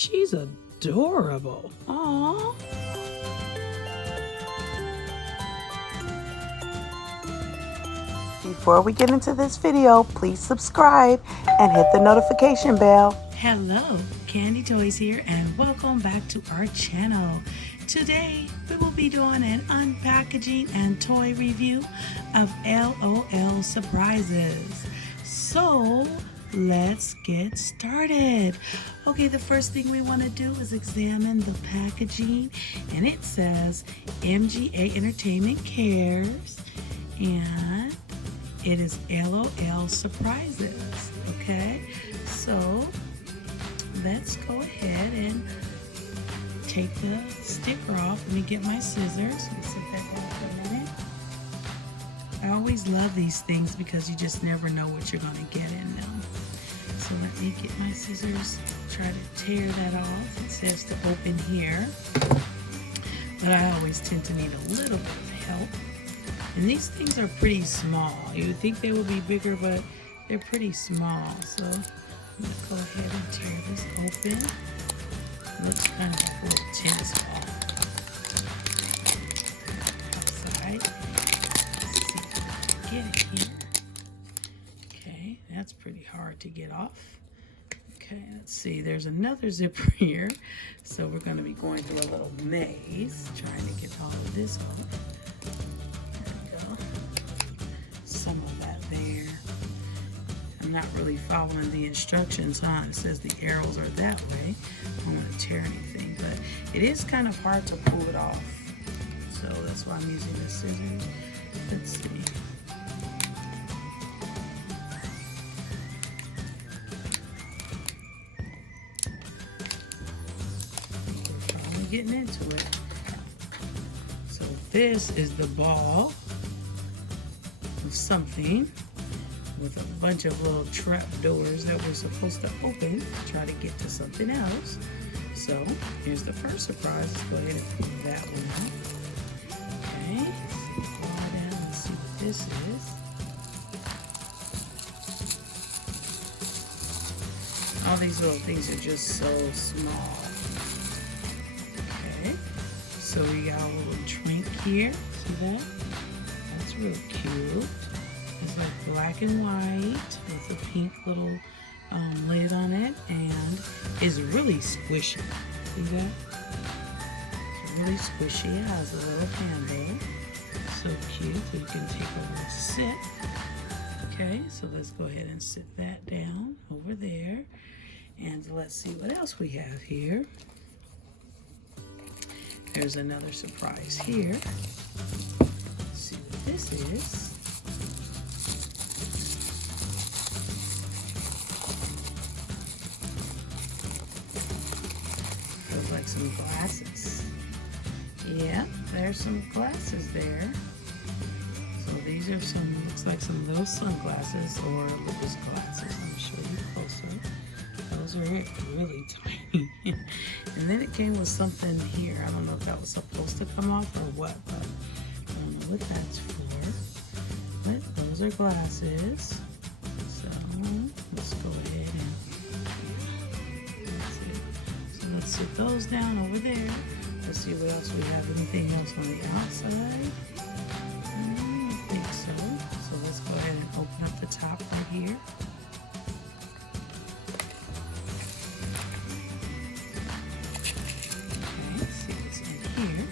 She's adorable. Aww. Before we get into this video, please subscribe and hit the notification bell. Hello, Candy Toys here, and welcome back to our channel. Today we will be doing an unpackaging and toy review of LOL surprises. So let's get started. Okay, the first thing we want to do is examine the packaging, and it says MGA Entertainment Cares, and it is LOL surprises. Okay, so let's go ahead and take the sticker off. Let me get my scissors. Let me sit that down for a minute. I always love these things because you just never know what you're going to get in them. So let me get my scissors, try to tear that off. It says to open here, but I always tend to need a little bit of help. And these things are pretty small. You would think they would be bigger, but they're pretty small. So I'm going to go ahead and tear this open. Looks kind of like a little tennis ball. Outside. Let's see if I can get it here. Okay, that's pretty hard to get off. Okay, let's see. There's another zipper here. So we're going to be going through a little maze, trying to get all of this off. Some of that there. I'm not really following the instructions, huh? It says the arrows are that way. I don't want to tear anything, but it is kind of hard to pull it off. So that's why I'm using the scissors. Let's see. We're finally getting into it. So this is the ball of something with a bunch of little trap doors that we're supposed to open to try to get to something else. So here's the first surprise. Let's go ahead and pull that one out. Okay, so pull it down and see what this is. All these little things are just so small. Okay, so we got a little drink here. See that? That's real cute. It's like black and white with a pink little lid on it, and is really squishy. See that? It's really squishy. It has a little handle. So cute. So you can take a little sip. Okay, so let's go ahead and sit that down over there. And let's see what else we have here. There's another surprise here. Let's see what this is. Like some glasses. Yeah, there's some glasses there. So these are some, looks like some little sunglasses or Lucas glasses. Let me show you closer. Those are really tiny. And then it came with something here. I don't know if that was supposed to come off or what, but I don't know what that's for. But those are glasses. So let's go ahead and let's sit those down over there. Let's see what else we have. Anything else on the outside? I don't think so. So let's go ahead and open up the top right here. Okay, let's see what's in here.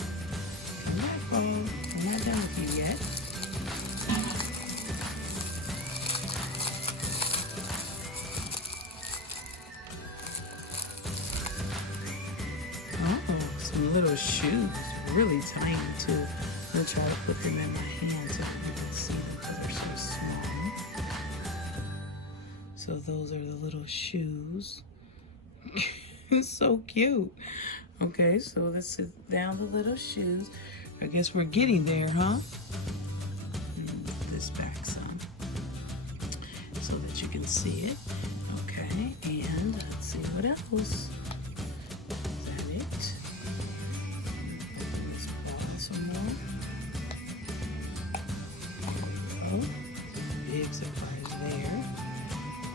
I'm not done with you yet. Some little shoes, really tiny too. I'm gonna try to put them in my hand so that you can see them because they're so small. So those are the little shoes. So cute. Okay, so let's sit down the little shoes. I guess we're getting there, huh? Move this back some so that you can see it. Okay, and let's see what else. Is that it? Open this ball some more. There we go. Big surprise there.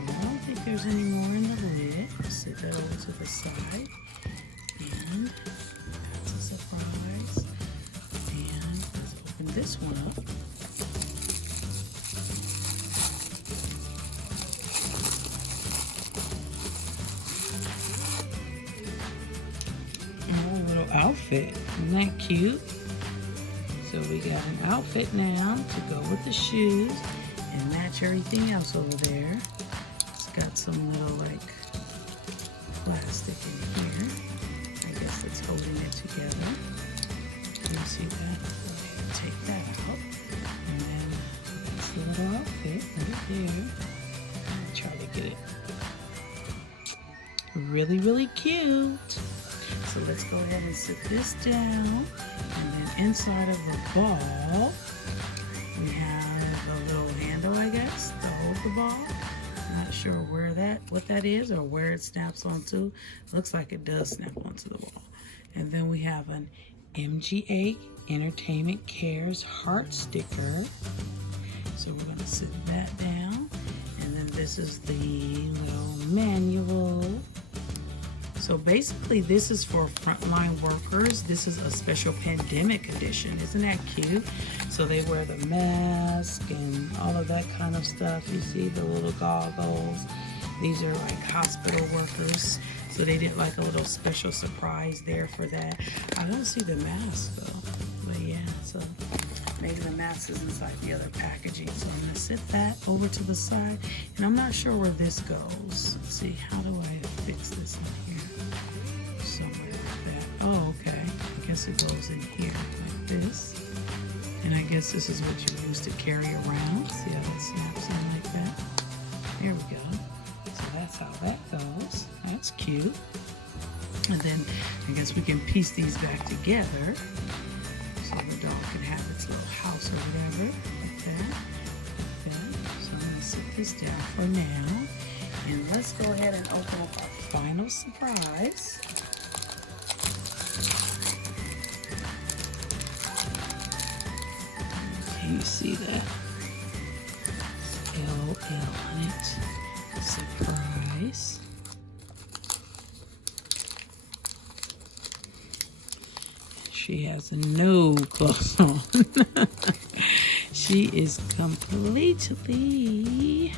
I don't think there's any more in the lid. Set that over to the side. this one up. Oh, a little outfit. Isn't that cute? So we got an outfit now to go with the shoes and match everything else over there. It's got some little like plastic in here. I guess it's holding it together. You see that? Go ahead and take that out. And then that's the little outfit right there. I'll try to get it really, really cute. So let's go ahead and sit this down. And then inside of the ball, we have a little handle, I guess, to hold the ball. Not sure what that is or where it snaps onto. Looks like it does snap onto the ball. And then we have an MGA Entertainment Cares heart sticker. So we're gonna sit that down. And then this is the little manual. So basically this is for frontline workers. This is a special pandemic edition. Isn't that cute? So they wear the mask and all of that kind of stuff. You see the little goggles. These are like hospital workers. So they did like a little special surprise there for that. I don't see the mask though. But yeah, so maybe the mask is inside the other packaging. So I'm gonna sit that over to the side. And I'm not sure where this goes. Let's see, how do I fix this in here? Somewhere like that. Oh, okay. I guess it goes in here like this. And I guess this is what you use to carry around. See how it snaps in like that? There we go. So that's how that goes. That's cute. And then I guess we can piece these back together so the dog can have its little house or whatever. Like that. Like that. So I'm going to sit this down for now. And let's go ahead and open up our final surprise. Can you see that? LOL on it. Surprise. She has no clothes on. She is completely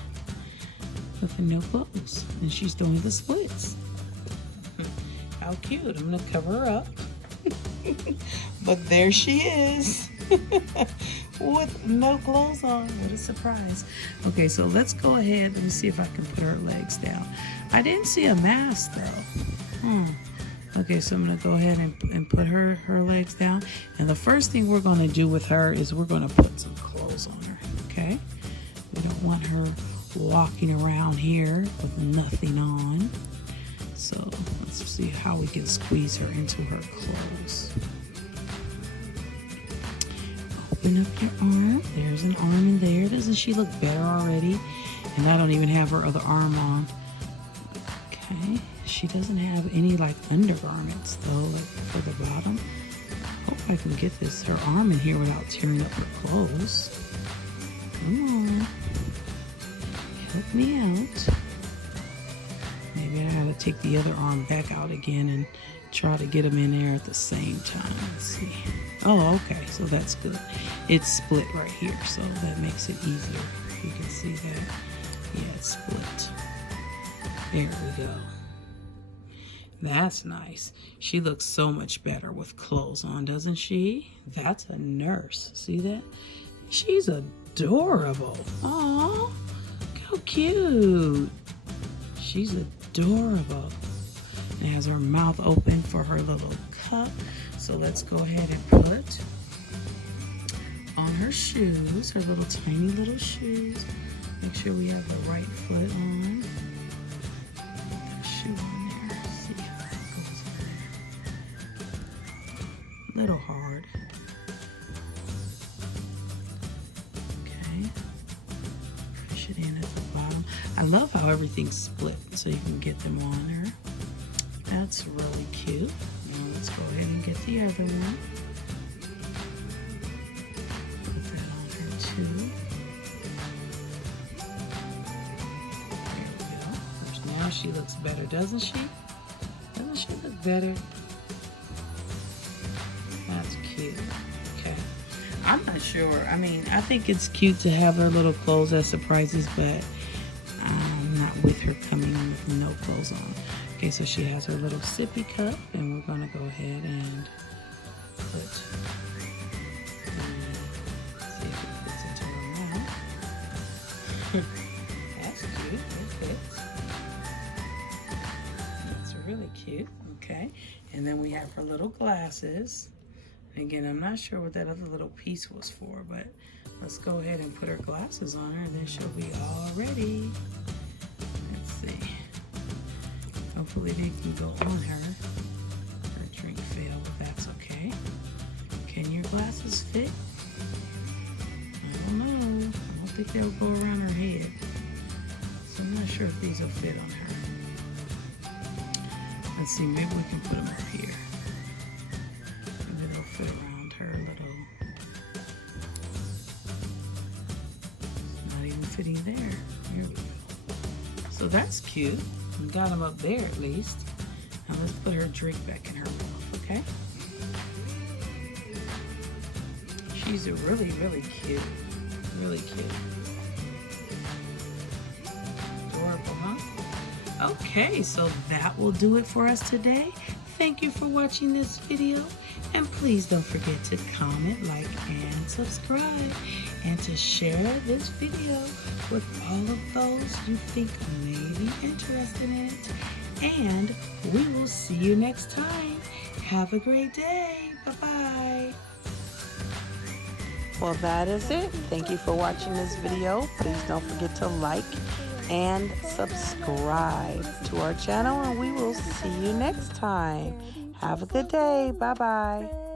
with no clothes. And she's doing the splits. How cute. I'm going to cover her up. But there she is. With no clothes on. What a surprise. Okay, so let's go ahead. Let me see if I can put her legs down. I didn't see a mask though. Okay, so I'm going to go ahead and put her legs down. And the first thing we're going to do with her is we're going to put some clothes on her. Okay? We don't want her walking around here with nothing on. So let's see how we can squeeze her into her clothes. Open up your arm. There's an arm in there. Doesn't she look better already? And I don't even have her other arm on. Okay. She doesn't have any like undergarments though, like for the bottom. Hope I can get her arm in here without tearing up her clothes. Come on. Help me out. Maybe I gotta take the other arm back out again and try to get them in there at the same time. Let's see. Oh, okay, so that's good. It's split right here, so that makes it easier. You can see that. Yeah, it's split. There we go. That's nice. She looks so much better with clothes on, doesn't she? That's a nurse. See that? She's adorable. Aw, how cute. She's adorable. And has her mouth open for her little cup. So let's go ahead and put on her shoes, her little tiny little shoes. Make sure we have the right foot on. Put the shoe on there. See how that goes in there. Little hard. Okay. Push it in at the bottom. I love how everything's split so you can get them on her. That's really cute. Now let's go ahead and get the other one. Put that on her too. There we go. Now she looks better, doesn't she? Doesn't she look better? That's cute. Okay. I'm not sure. I mean, I think it's cute to have her little clothes as surprises, but not with her coming with no clothes on. Okay, so she has her little sippy cup, and we're gonna go ahead and put, see if it fits into her mouth. That's cute, it fits. That's really cute, okay. And then we have her little glasses. Again, I'm not sure what that other little piece was for, but let's go ahead and put her glasses on her, and then she'll be all ready. Let's see. Hopefully they can go on her. Her drink failed, but that's okay. Can your glasses fit? I don't know. I don't think they'll go around her head. So I'm not sure if these will fit on her. Let's see, maybe we can put them up here. Maybe they'll fit around her little... It's not even fitting there. Here we go. So that's cute. We got them up there at least. Now let's put her drink back in her mouth, okay? She's really, really cute. Really cute. Adorable, huh? Okay, so that will do it for us today. Thank you for watching this video. And please don't forget to comment, like, and subscribe. And to share this video with all of those you think may be interested in it. And we will see you next time. Have a great day. Bye-bye. Well, that is it. Thank you for watching this video. Please don't forget to like and subscribe to our channel, and we will see you next time. Have a good day. Bye-bye.